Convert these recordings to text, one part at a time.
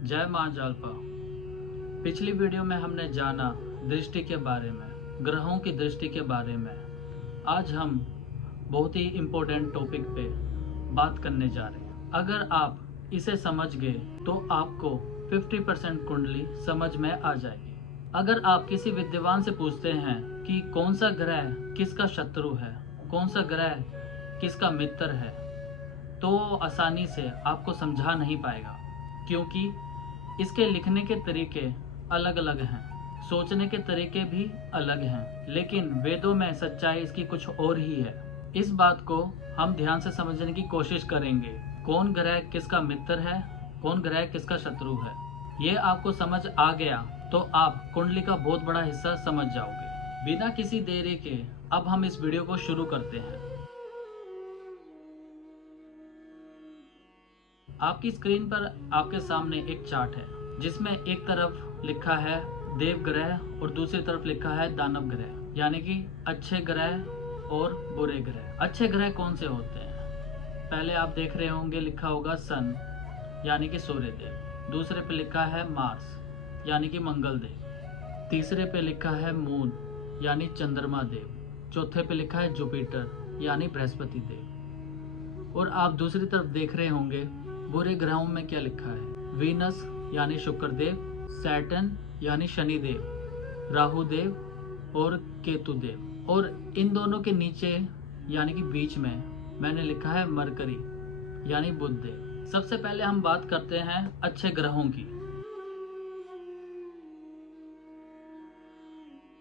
जय माँ जालपा। पिछली वीडियो में हमने जाना दृष्टि के बारे में, ग्रहों की दृष्टि के बारे में। आज हम बहुत ही इम्पोर्टेंट टॉपिक पे बात करने जा रहे हैं। अगर आप इसे समझ गए तो आपको 50% कुंडली समझ में आ जाएगी। अगर आप किसी विद्वान से पूछते हैं कि कौन सा ग्रह किसका शत्रु है, कौन सा ग्रह किसका मित्र है, तो आसानी से आपको समझा नहीं पाएगा, क्योंकि इसके लिखने के तरीके अलग अलग हैं, सोचने के तरीके भी अलग हैं, लेकिन वेदों में सच्चाई इसकी कुछ और ही है। इस बात को हम ध्यान से समझने की कोशिश करेंगे। कौन ग्रह किसका मित्र है, कौन ग्रह किसका शत्रु है, ये आपको समझ आ गया तो आप कुंडली का बहुत बड़ा हिस्सा समझ जाओगे। बिना किसी देरी के अब हम इस वीडियो को शुरू करते हैं। आपकी स्क्रीन पर आपके सामने एक चार्ट है, जिसमें एक तरफ लिखा है देव ग्रह और दूसरी तरफ लिखा है दानव ग्रह, यानी कि अच्छे ग्रह और बुरे ग्रह। अच्छे ग्रह कौन से होते हैं? पहले आप देख रहे होंगे लिखा होगा सन, यानी कि सूर्य देव। दूसरे पे लिखा है मार्स, यानी कि मंगल देव। तीसरे पे लिखा है मून, यानी चंद्रमा देव। चौथे पे लिखा है जुपिटर, यानी बृहस्पति देव। और आप दूसरी तरफ देख रहे होंगे बुरे ग्रहों में क्या लिखा है। वीनस यानी शुक्र देव, सैटर्न यानी शनि देव, राहु देव और केतु देव। और इन दोनों के नीचे यानी कि बीच में मैंने लिखा है मरकरी, यानी बुध देव। सबसे पहले हम बात करते हैं अच्छे ग्रहों की।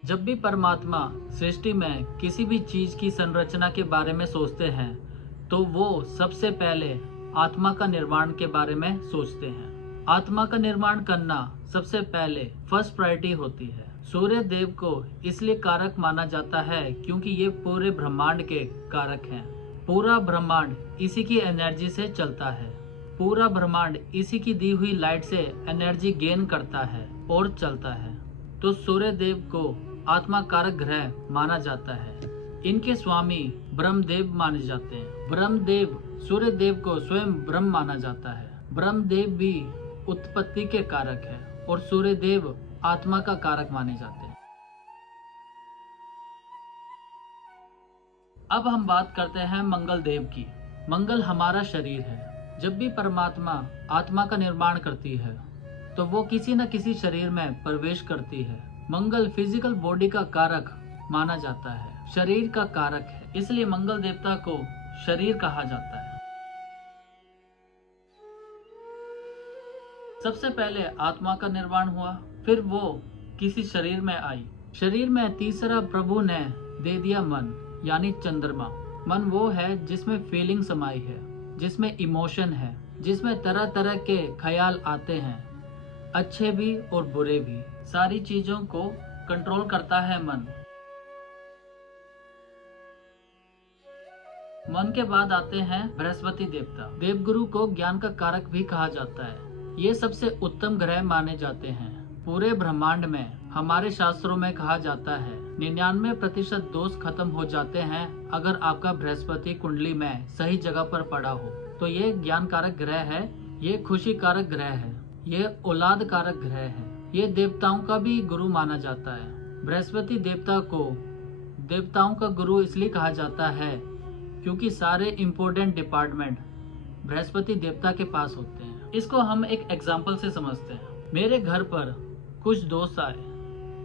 जब भी परमात्मा सृष्टि में किसी भी चीज की संरचना के बारे में सोचते हैं तो वो सबसे पहले आत्मा का निर्माण के बारे में सोचते हैं। आत्मा का निर्माण करना सबसे पहले फर्स्ट प्रायोरिटी होती है। सूर्य देव को इसलिए कारक माना जाता है क्योंकि ये पूरे ब्रह्मांड के कारक हैं। पूरा ब्रह्मांड इसी की एनर्जी से चलता है। पूरा ब्रह्मांड इसी की दी हुई लाइट से एनर्जी गेन करता है और चलता है। तो सूर्य देव को आत्मा कारक ग्रह माना जाता है। इनके स्वामी ब्रह्मदेव माने जाते हैं। ब्रह्मदेव सूर्य देव को स्वयं ब्रह्म माना जाता है। ब्रह्मदेव भी उत्पत्ति के कारक है और सूर्य देव आत्मा का कारक माने जाते हैं। अब हम बात करते हैं मंगल देव की। मंगल हमारा शरीर है। जब भी परमात्मा आत्मा का निर्माण करती है तो वो किसी न किसी शरीर में प्रवेश करती है। मंगल फिजिकल बॉडी का कारक माना जाता है, शरीर का कारक है, इसलिए मंगल देवता को शरीर कहा जाता है। सबसे पहले आत्मा का निर्माण हुआ, फिर वो किसी शरीर में आई। शरीर में तीसरा प्रभु ने दे दिया मन, यानी चंद्रमा। मन वो है जिसमें फीलिंग समाई है, जिसमें इमोशन है, जिसमें तरह तरह के ख्याल आते हैं, अच्छे भी और बुरे भी। सारी चीजों को कंट्रोल करता है मन। मन के बाद आते हैं बृहस्पति देवता। देवगुरु को ज्ञान का कारक भी कहा जाता है। ये सबसे उत्तम ग्रह माने जाते हैं। पूरे ब्रह्मांड में हमारे शास्त्रों में कहा जाता है 99% दोष खत्म हो जाते हैं अगर आपका बृहस्पति कुंडली में सही जगह पर पड़ा हो। तो ये ज्ञान कारक ग्रह है, ये खुशी कारक ग्रह है, ये औलाद कारक ग्रह है, ये देवताओं का भी गुरु माना जाता है। बृहस्पति देवता को देवताओं का गुरु इसलिए कहा जाता है क्योंकि सारे इम्पोर्टेंट डिपार्टमेंट बृहस्पति देवता के पास होते हैं। इसको हम एक एग्जाम्पल से समझते हैं। मेरे घर पर कुछ दोस्त आए,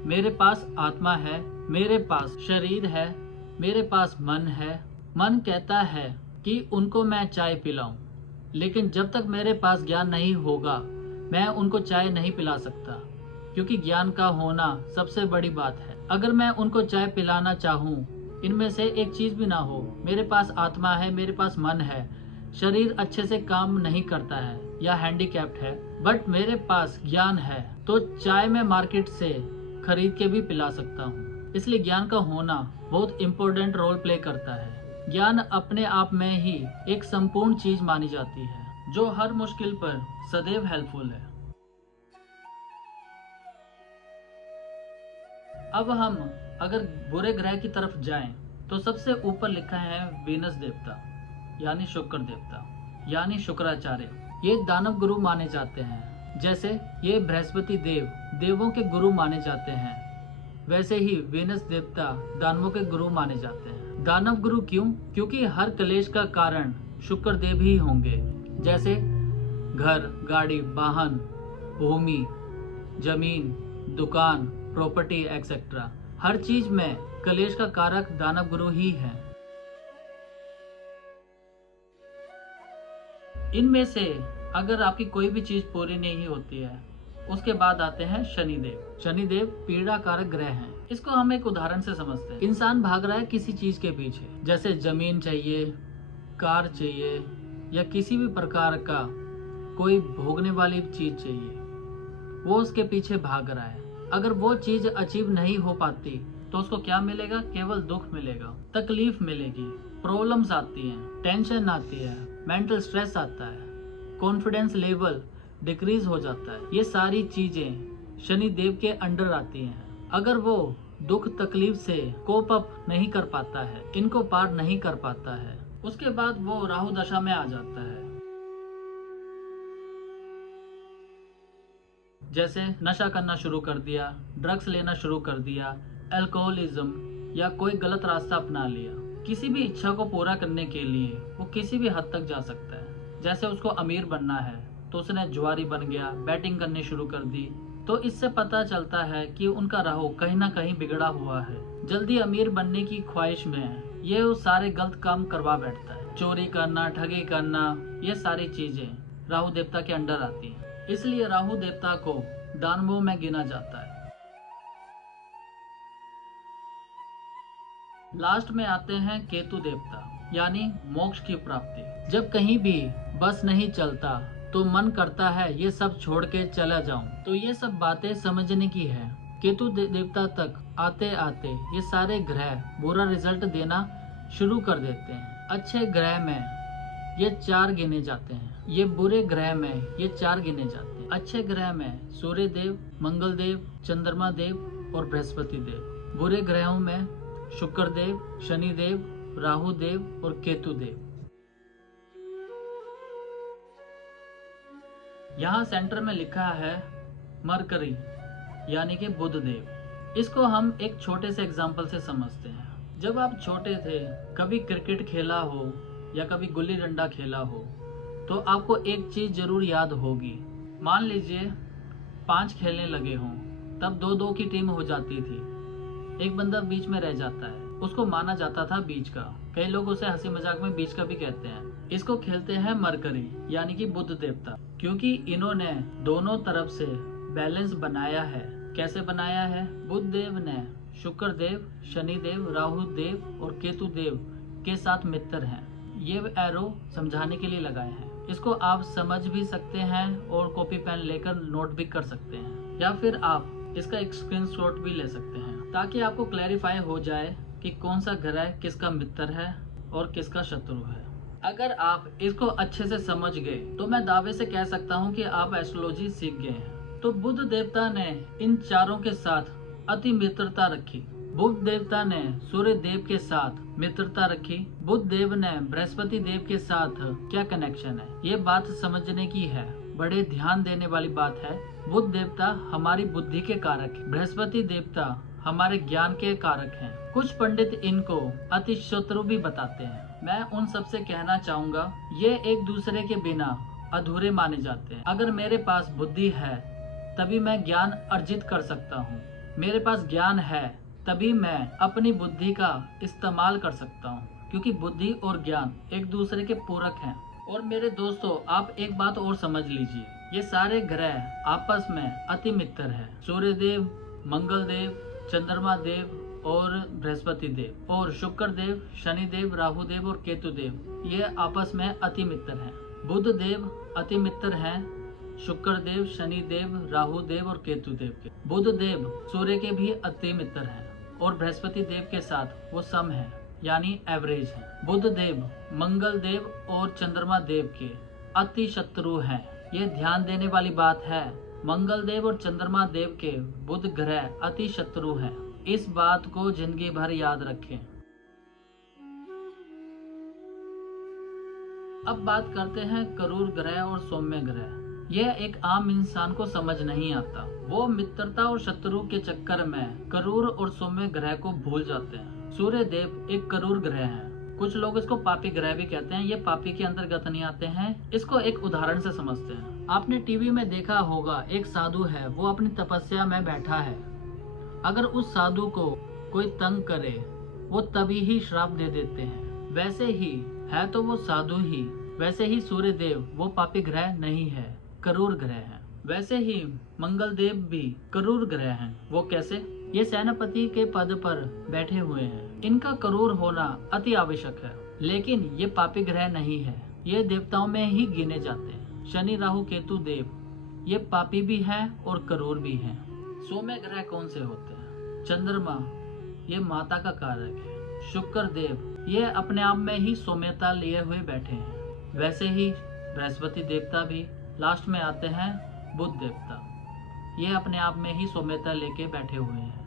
मेरे पास आत्मा है, मेरे पास शरीर है, मेरे पास मन है। मन कहता है कि उनको मैं चाय पिलाऊं, लेकिन जब तक मेरे पास ज्ञान नहीं होगा मैं उनको चाय नहीं पिला सकता, क्योंकि ज्ञान का होना सबसे बड़ी बात है। अगर मैं उनको चाय पिलाना चाहूं, इनमें से एक चीज भी ना हो, मेरे पास आत्मा है, मेरे पास मन है, शरीर अच्छे से काम नहीं करता है या हैंडीकैप्ड है, बट मेरे पास ज्ञान है, तो चाय मैं मार्केट से खरीद के भी पिला सकता हूँ। इसलिए ज्ञान का होना बहुत इम्पोर्टेंट रोल प्ले करता है। ज्ञान अपने आप में ही एक संपूर्ण चीज मानी जाती है, जो हर मुश्किल पर सदैव हेल्पफुल है। अब हम अगर बुरे ग्रह की तरफ जाएं तो सबसे ऊपर लिखा है वीनस देवता, यानी शुक्र देवता, यानी शुक्राचार्य। ये दानव गुरु माने जाते हैं। जैसे ये बृहस्पति देव देवों के गुरु माने जाते हैं, वैसे ही वेनस देवता दानवों के गुरु माने जाते हैं। दानव गुरु क्यों? क्योंकि हर क्लेश का कारण शुक्र देव ही होंगे। जैसे घर, गाड़ी, वाहन, भूमि, जमीन, दुकान, प्रॉपर्टी एक्सेट्रा, हर चीज में क्लेश का कारक दानव गुरु ही है। इनमें से अगर आपकी कोई भी चीज पूरी नहीं होती है, उसके बाद आते हैं शनिदेव। शनिदेव पीड़ा कारक ग्रह हैं। इसको हम एक उदाहरण से समझते हैं। इंसान भाग रहा है किसी चीज के पीछे, जैसे जमीन चाहिए, कार चाहिए, या किसी भी प्रकार का कोई भोगने वाली चीज चाहिए, वो उसके पीछे भाग रहा है। अगर वो चीज अचीव नहीं हो पाती तो उसको क्या मिलेगा? केवल दुख मिलेगा, तकलीफ मिलेगी, प्रॉब्लम्स आती हैं, टेंशन आती है, मेंटल स्ट्रेस आता है, कॉन्फिडेंस लेवल डिक्रीज हो जाता है। ये सारी चीजें शनि देव के अंडर आती हैं। अगर वो दुख तकलीफ से कोप अप नहीं कर पाता है, इनको पार नहीं कर पाता है, उसके बाद वो राहु दशा में आ जाता है। जैसे नशा करना शुरू कर दिया, ड्रग्स लेना शुरू कर दिया, अल्कोहलिज्म, या कोई गलत रास्ता अपना लिया। किसी भी इच्छा को पूरा करने के लिए वो किसी भी हद तक जा सकता है। जैसे उसको अमीर बनना है तो उसने जुआरी बन गया, बैटिंग करनी शुरू कर दी। तो इससे पता चलता है कि उनका राहु कहीं ना कहीं बिगड़ा हुआ है। जल्दी अमीर बनने की ख्वाहिश में ये वो सारे गलत काम करवा बैठता है। चोरी करना, ठगी करना, ये सारी चीजें राहु देवता के अंडर आती हैं। इसलिए राहु देवता को दानवों में गिना जाता है। लास्ट में आते हैं केतु देवता, यानी मोक्ष की प्राप्ति। जब कहीं भी बस नहीं चलता तो मन करता है ये सब छोड़ के चला जाऊं। तो ये सब बातें समझने की है। केतु देवता तक आते आते ये सारे ग्रह बुरा रिजल्ट देना शुरू कर देते हैं। अच्छे ग्रह में ये 4 गिने जाते हैं, ये बुरे ग्रह में ये 4 गिने जाते हैं। अच्छे ग्रह में सूर्य देव, मंगल देव, चंद्रमा देव और बृहस्पति देव। बुरे ग्रहों में शुक्र देव, शनि देव, राहु देव और केतु देव। यहाँ सेंटर में लिखा है मरकरी, यानी कि बुध देव। इसको हम एक छोटे से एग्जाम्पल से समझते हैं। जब आप छोटे थे, कभी क्रिकेट खेला हो या कभी गुल्ली डंडा खेला हो, तो आपको एक चीज जरूर याद होगी। मान लीजिए 5 खेलने लगे हों, तब 2-2 की टीम हो जाती थी। एक बंदा बीच में रह जाता है, उसको माना जाता था बीच का। कई लोग उसे हंसी मजाक में बीच का भी कहते हैं। इसको खेलते हैं मरकरी, यानी कि बुध देवता, क्योंकि इन्होंने दोनों तरफ से बैलेंस बनाया है। कैसे बनाया है? बुध देव ने शुक्र देव, शनि देव, राहु देव और केतु देव के साथ मित्र हैं। ये एरो समझाने के लिए लगाए हैं। इसको आप समझ भी सकते हैं और कॉपी पेन लेकर नोट भी कर सकते हैं, या फिर आप इसका एक स्क्रीनशॉट भी ले सकते हैं, ताकि आपको क्लैरिफाई हो जाए कि कौन सा ग्रह किसका मित्र है और किसका शत्रु है। अगर आप इसको अच्छे से समझ गए तो मैं दावे से कह सकता हूँ कि आप एस्ट्रोलॉजी सीख गए हैं। तो बुध देवता ने इन चारों के साथ अति मित्रता रखी। बुध देवता ने सूर्य देव के साथ मित्रता रखी। बुध देव ने बृहस्पति देव के साथ क्या कनेक्शन है, ये बात समझने की है। बड़े ध्यान देने वाली बात है। बुध देवता हमारी बुद्धि के कारक है, बृहस्पति देवता हमारे ज्ञान के कारक हैं। कुछ पंडित इनको अति शत्रु भी बताते हैं। मैं उन सबसे कहना चाहूंगा, ये एक दूसरे के बिना अधूरे माने जाते हैं। अगर मेरे पास बुद्धि है तभी मैं ज्ञान अर्जित कर सकता हूँ। मेरे पास ज्ञान है तभी मैं अपनी बुद्धि का इस्तेमाल कर सकता हूँ, क्योंकि बुद्धि और ज्ञान एक दूसरे के पूरक हैं। और मेरे दोस्तों, आप एक बात और समझ लीजिए, ये सारे ग्रह आपस में अति मित्र हैं। सूर्य देव, मंगल देव, चंद्रमा देव और बृहस्पति देव, और शुक्र देव, शनि देव, राहु देव और केतु देव, ये आपस में अति मित्र हैं। बुध देव अति मित्र हैं शुक्र देव, शनि देव, राहु देव और केतु देव के। बुध देव सूर्य के भी अति मित्र हैं और बृहस्पति देव के साथ वो सम है, यानी एवरेज है। बुध देव मंगल देव और चंद्रमा देव के अति शत्रु हैं। ये ध्यान देने वाली बात है। मंगल देव और चंद्रमा देव के बुध ग्रह अति शत्रु हैं। इस बात को जिंदगी भर याद रखें। अब बात करते हैं करूर ग्रह और सौम्य ग्रह। यह एक आम इंसान को समझ नहीं आता। वो मित्रता और शत्रु के चक्कर में क्रूर और सौम्य ग्रह को भूल जाते हैं। सूर्य देव एक क्रूर ग्रह है। कुछ लोग इसको पापी ग्रह भी कहते हैं। ये पापी के अंतर्गत नहीं आते हैं। इसको एक उदाहरण से समझते हैं। आपने टीवी में देखा होगा, एक साधु है, वो अपनी तपस्या में बैठा है। अगर उस साधु को कोई तंग करे, वो तभी ही श्राप दे देते हैं। वैसे ही है तो वो साधु ही, वैसे ही सूर्य देव वो पापी ग्रह नहीं है, क्रूर ग्रह है। वैसे ही मंगल देव भी क्रूर ग्रह हैं। वो कैसे? ये सेनापति के पद पर बैठे हुए हैं। इनका क्रूर होना अति आवश्यक है, लेकिन ये पापी ग्रह नहीं है। ये देवताओं में ही गिने जाते हैं। शनि, राहु, केतु देव ये पापी भी हैं और क्रूर भी हैं। सौम्य ग्रह कौन से होते हैं? चंद्रमा ये माता का कारक है। शुक्र देव ये अपने आप में ही सौम्यता लिए हुए बैठे हैं। वैसे ही बृहस्पति देवता भी लास्ट में आते हैं। बुध देवता ये अपने आप में ही सौम्यता लेके बैठे हुए हैं।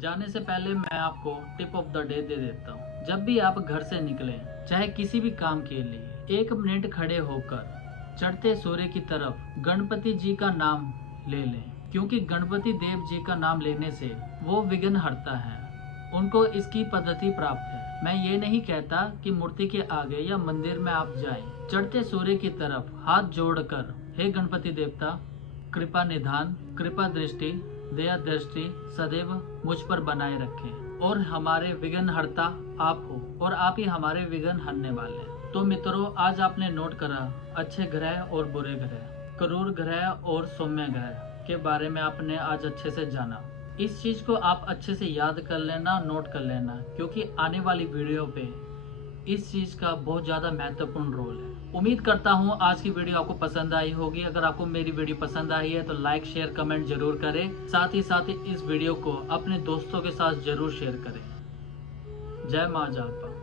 जाने से पहले मैं आपको tip of the day they देता हूँ। जब भी आप घर से निकलें, चाहे किसी भी काम के लिए, 1 मिनट खड़े होकर चढ़ते सूर्य की तरफ गणपति जी का नाम ले लें, क्योंकि गणपति देव जी का नाम लेने से वो विघ्न हरता है। उनको इसकी पद्धति प्राप्त है। मैं ये नहीं कहता कि मूर्ति के आगे या मंदिर में आप जाएं। चढ़ते सूर्य की तरफ हाथ जोड़कर, हे गणपति देवता, कृपा निधान, कृपा दृष्टि, दया दृष्टि सदैव मुझ पर बनाए रखें और हमारे विघ्न हरता आप हो और आप ही हमारे विघ्न हरने वाले। तो मित्रों, आज आपने नोट करा अच्छे ग्रह और बुरे ग्रह, क्रूर ग्रह और सौम्य ग्रह के बारे में आपने आज अच्छे से जाना। इस चीज को आप अच्छे से याद कर लेना, नोट कर लेना, क्योंकि आने वाली वीडियो पे इस चीज का बहुत ज्यादा महत्वपूर्ण रोल है। उम्मीद करता हूँ आज की वीडियो आपको पसंद आई होगी। अगर आपको मेरी वीडियो पसंद आई है तो लाइक, शेयर, कमेंट जरूर करें। साथ ही इस वीडियो को अपने दोस्तों के साथ जरूर शेयर करें। जय मां जालपा।